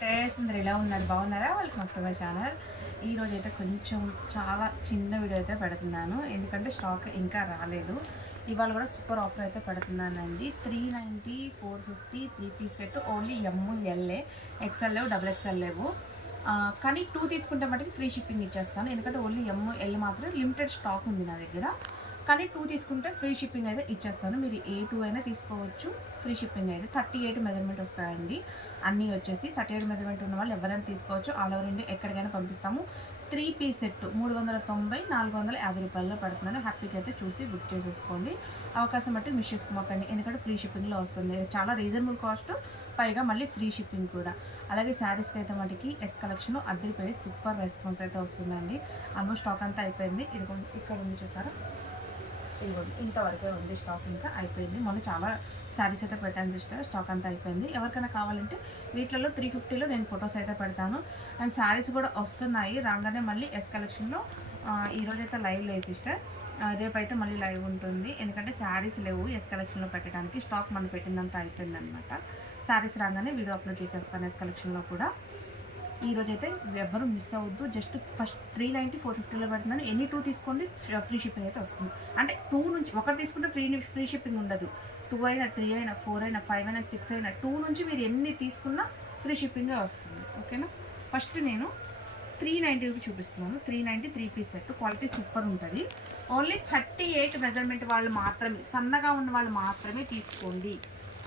Sisters అందరు ఎలా ఉన్నారు? బాగున్నారా? వాళ్ళకి మై ఛానల్. ఈరోజు అయితే కొంచెం చాలా చిన్న వీడియో అయితే పెడుతున్నాను. ఎందుకంటే స్టాక్ ఇంకా రాలేదు. ఇవాళ కూడా సూపర్ ఆఫర్ అయితే పెడుతున్నానండి. Three ninety four fifty three piece set only M L XL లేవు డబుల్ ఎక్స్ఎల్ లేవు. కానీ టూ తీసుకుంటే మటుకు ఫ్రీ షిప్పింగ్ ఇచ్చేస్తాను. ఎందుకంటే ఓన్లీ ఎమ్ ఎల్ మాత్రం లిమిటెడ్ స్టాక్ ఉంది నా దగ్గర. కానీ టూ తీసుకుంటే ఫ్రీ షిప్పింగ్ అయితే ఇచ్చేస్తాను. మీరు ఏ టూ అయినా తీసుకోవచ్చు. ఫ్రీ షిప్పింగ్ అయితే థర్టీ ఎయిట్ మెజర్మెంట్ వస్తాయండి. అన్నీ వచ్చేసి థర్టీ ఎయిట్ మెజర్మెంట్ ఉన్న వాళ్ళు ఎవరైనా తీసుకోవచ్చు. ఆల్ ఓవర్ ఇండియా ఎక్కడికైనా పంపిస్తాము. త్రీ పీస్ సెట్ మూడు వందల తొంభై నాలుగు వందల యాభై రూపాయల్లో పడుతున్నాను. హ్యాపీకి అయితే చూసి బుక్ చేసేసుకోండి. అవకాశం బట్టి మిస్ చేసుకోమాకండి. ఎందుకంటే ఫ్రీ షిప్పింగ్లో వస్తుంది. చాలా రీజనబుల్ కాస్ట్ పైగా మళ్ళీ ఫ్రీ షిప్పింగ్ కూడా. అలాగే శారీస్కి అయితే మటుకి ఎస్ కలెక్షన్ అద్దరిపోయి సూపర్ రెస్పాన్స్ అయితే వస్తుందండి. ఆల్మోస్ట్ స్టాక్ అంతా అయిపోయింది. ఇది ఇక్కడ ఉంది చూసారా? ఇవ్వండి ఇంతవరకే ఉంది స్టాక్ ఇంకా అయిపోయింది. మొన్న చాలా శారీస్ అయితే పెట్టాను సిస్టర్ స్టాక్ అంతా అయిపోయింది. ఎవరికైనా కావాలంటే వీటిలలో త్రీ ఫిఫ్టీలో నేను ఫొటోస్ అయితే పెడతాను. అండ్ శారీస్ కూడా వస్తున్నాయి. రాగానే మళ్ళీ ఎస్ కలెక్షన్లో ఈరోజు అయితే లైవ్ లేదు సిస్టర్. రేపైతే మళ్ళీ లైవ్ ఉంటుంది. ఎందుకంటే శారీస్ లేవు ఎస్ కలెక్షన్లో పెట్టడానికి. స్టాక్ మనం పెట్టిందంతా అయిపోయింది అనమాట శారీస్ రాగానే వీడియో అప్లోడ్ చేసేస్తాను ఎస్ కలెక్షన్లో కూడా. ఈ రోజు అయితే ఎవరు మిస్ అవ్వద్దు. Just first three ninety four ఫిఫ్టీలో పెడుతున్నాను. ఎనీ టూ తీసుకోండి ఫ్రీ షిప్పింగ్ అయితే వస్తుంది. అంటే టూ నుంచి ఒకటి తీసుకుంటే ఫ్రీ ఫ్రీ షిప్పింగ్ ఉండదు. టూ అయినా త్రీ అయినా ఫోర్ అయినా ఫైవ్ అయినా సిక్స్ అయినా టూ నుంచి మీరు ఎన్ని తీసుకున్నా ఫ్రీ షిప్పింగే వస్తుంది. ఓకేనా? ఫస్ట్ నేను త్రీ నైంటీకి చూపిస్తున్నాను. Three ninety three piece set quality super ఉంటుంది. ఓన్లీ థర్టీ ఎయిట్ మెజర్మెంట్ వాళ్ళు మాత్రమే సన్నగా ఉన్న వాళ్ళు మాత్రమే తీసుకోండి.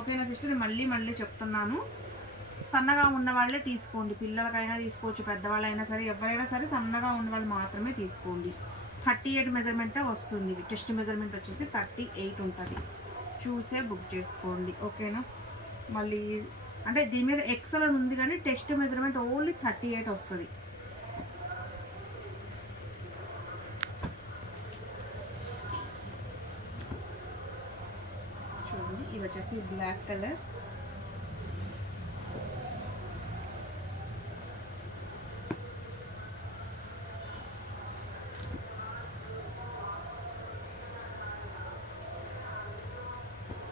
ఓకేనా సిస్టర్ నేను మళ్ళీ మళ్ళీ చెప్తున్నాను. సన్నగా ఉన్న వాళ్ళే తీసుకోండి. పిల్లలకైనా తీసుకోవచ్చు పెద్దవాళ్ళైనా సరే ఎవరైనా సరే సన్నగా ఉన్న వాళ్ళు మాత్రమే తీసుకోండి. థర్టీ ఎయిట్ మెజర్మెంటే వస్తుంది. టెస్ట్ మెజర్మెంట్ వచ్చేసి థర్టీ ఎయిట్ ఉంటుంది. చూసే బుక్ చేసుకోండి. ఓకేనా? మళ్ళీ అంటే దీని మీద ఎక్సల్ అని ఉంది కానీ test measurement only thirty eight వస్తుంది. చూడండి ఇది వచ్చేసి బ్లాక్ కలర్.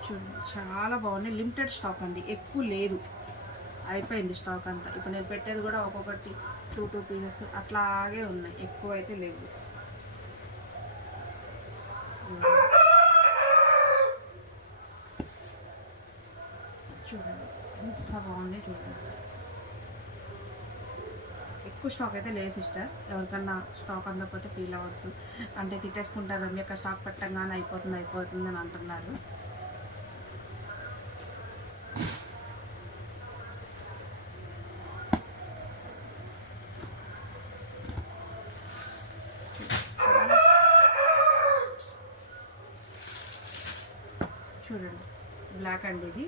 చూడండి చాలా బాగున్నాయి. లిమిటెడ్ స్టాక్ అండి. ఎక్కువ లేదు. అయిపోయింది స్టాక్ అంతా. ఇప్పుడు నేను పెట్టేది కూడా ఒక్కొక్కటి టూ టూ పీసెస్ అట్లాగే ఉన్నాయి. ఎక్కువ అయితే లేవు. చూడండి. ఎంత బాగుంది చూడండి ఎక్కువ స్టాక్ అయితే లేదు సిస్టర్ ఎవరికన్నా స్టాక్ అందకపోతే ఫీల్ అవ్వద్దు. అంటే తిట్టేసుకుంటారు మీ యొక్క స్టాక్ పెట్టంగానే అయిపోతుంది అయిపోతుంది అని అంటున్నారు చూడండి బ్లాక్ అండి ఇది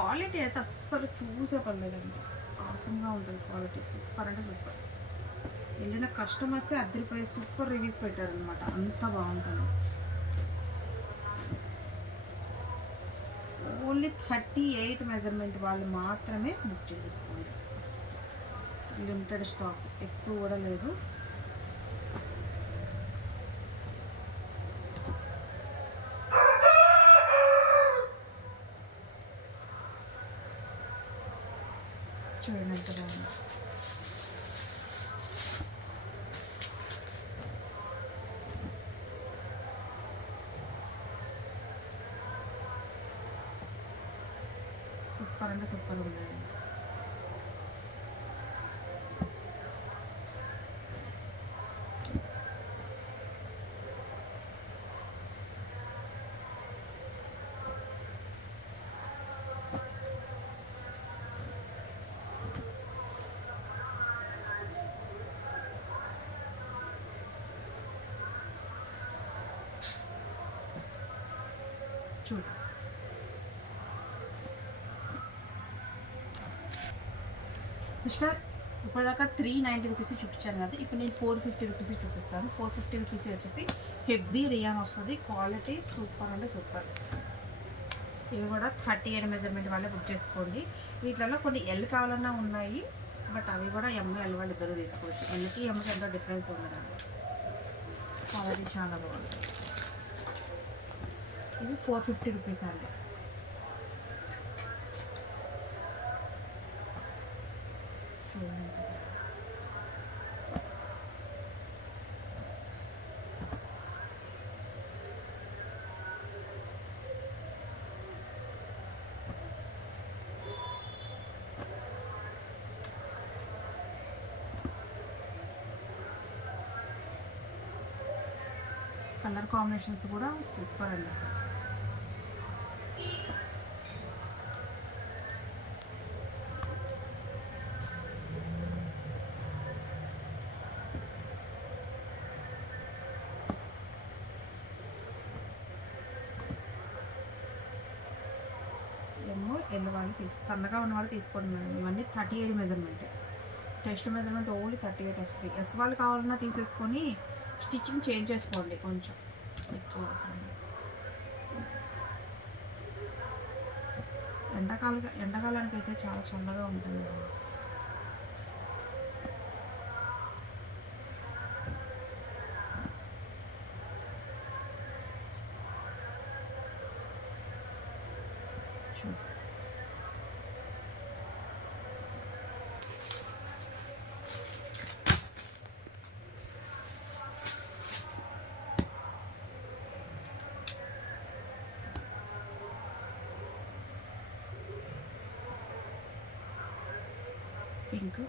క్వాలిటీ అయితే అస్సలు చూసే పర్లేదండి ఆసంగా ఉంటుంది క్వాలిటీ సూపర్ అంటే సూపర్. వెళ్ళిన కస్టమర్సే అద్దరిపోయి సూపర్ రివ్యూస్ పెట్టారనమాట అంత బాగుంటుంది. ఓన్లీ థర్టీ ఎయిట్ మెజర్మెంట్ వాళ్ళు మాత్రమే బుక్ చేసేసుకోండి. లిమిటెడ్ స్టాక్ ఎక్కువ కూడా లేదు. చూడండి ఎంత బాగుంది సూపర్ అంటే సూపర్ ఉంది చూడు. సిస్టర్ ఇప్పటిదాకా త్రీ నైంటీ రూపీస్ చూపించాను కదా ఇప్పుడు నేను ఫోర్ ఫిఫ్టీ రూపీస్ చూపిస్తాను. ఫోర్ ఫిఫ్టీ రూపీస్ వచ్చేసి హెవీ రియాన్ వస్తుంది. క్వాలిటీ సూపర్ అంటే సూపర్ ఇవి కూడా థర్టీ ఎయిట్ మెజర్మెంట్ వాళ్ళే బుక్ చేసుకోండి. వీటిలలో కొన్ని ఎల్ కావాలన్నా ఉన్నాయి బట్ అవి కూడా ఎమ్ ఎల్ వాళ్ళు ఇద్దరు తీసుకోవచ్చు ఎల్కి ఎమ్కి ఎంతో డిఫరెన్స్ ఉండదండి క్వాలిటీ చాలా బాగుంది. ఇవి ఫోర్ ఫిఫ్టీ రూపీస్ అండి. చూడండి. కలర్ కాంబినేషన్స్ కూడా సూపర్ అండి అసలు. ఏమో వాళ్ళు తీసు సన్నగా ఉన్న వాళ్ళు తీసుకోండి మేడం. ఇవన్నీ thirty eight measurement. Test measurement only thirty eight వస్తుంది. ఎస్ వాళ్ళు కావాలన్నా తీసేసుకొని స్టిచ్చింగ్ చేంజ్ చేసుకోండి కొంచెం. ఎక్కువ అవసరం ఎండాకాల ఎండాకాలానికి అయితే చాలా చల్లగా ఉంటుంది Thank you.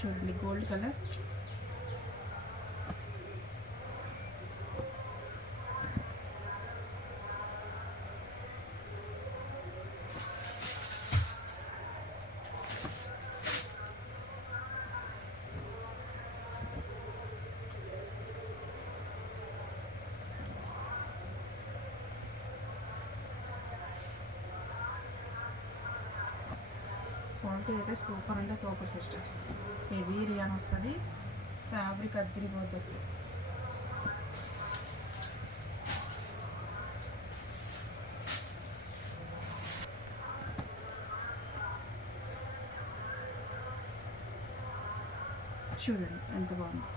చూడండి గోల్డ్ కలర్ క్వాలిటీ అయితే సూపర్ అంటే సూపర్ సిస్టర్ హెవీ అని వస్తుంది. ఫ్యాబ్రిక్ అద్దరిపోతుంది అసలు చూడండి ఎంత బాగుంది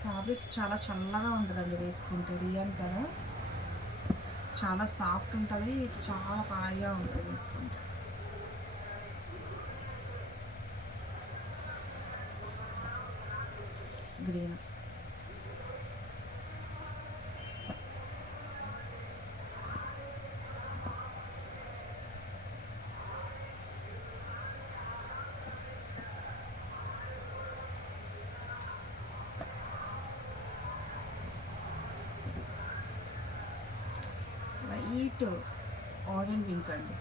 ఫ్యాబ్రిక్ చాలా చల్లగా ఉంటుందండి వేసుకుంటే రియల్ కదా? చాలా సాఫ్ట్ ఉంటుంది చాలా హాయిగా ఉంటుంది వేసుకుంటే. గ్రీన్. వైట్ ఆరెంజ్ పింక్ అండి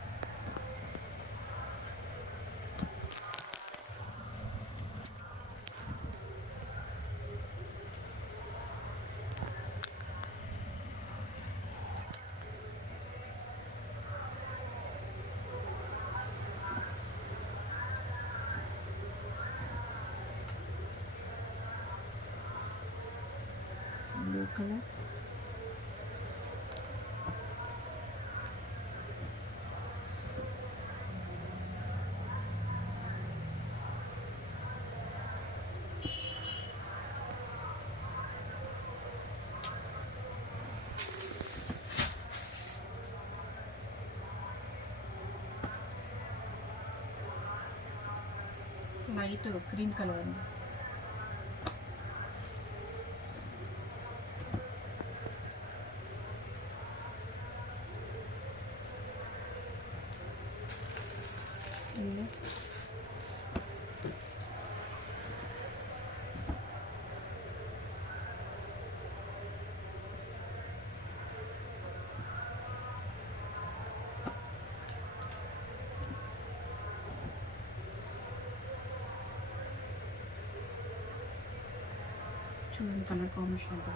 blue colour light cream colour అండి అండి చూడండి కలర్ కాంబినేషన్ ఎంత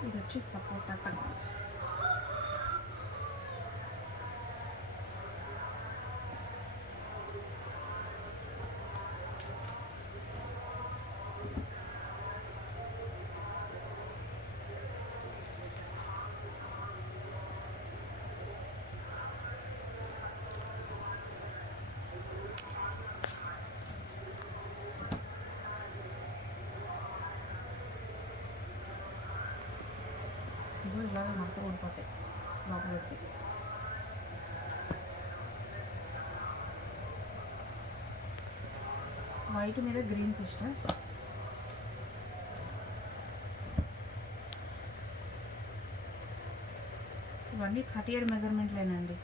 ఇది వచ్చి సపోటా కలర్ ఇవి ఇలాగ మొత్తం లోపల పెడితే వైట్ మీద గ్రీన్ సిస్టర్. ఇవన్నీ thirty year మెజర్మెంట్లేనండి.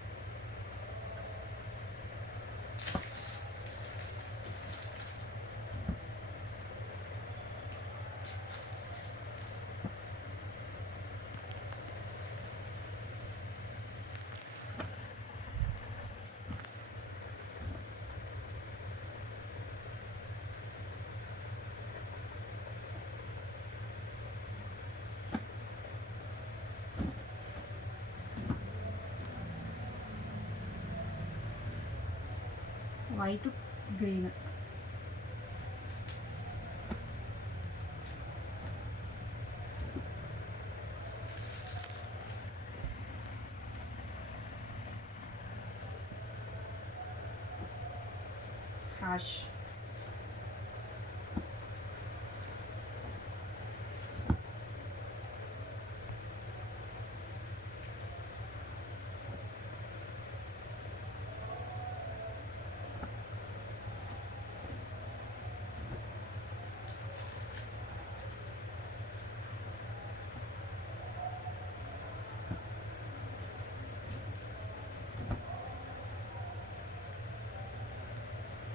White green ash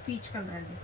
peach colour అండి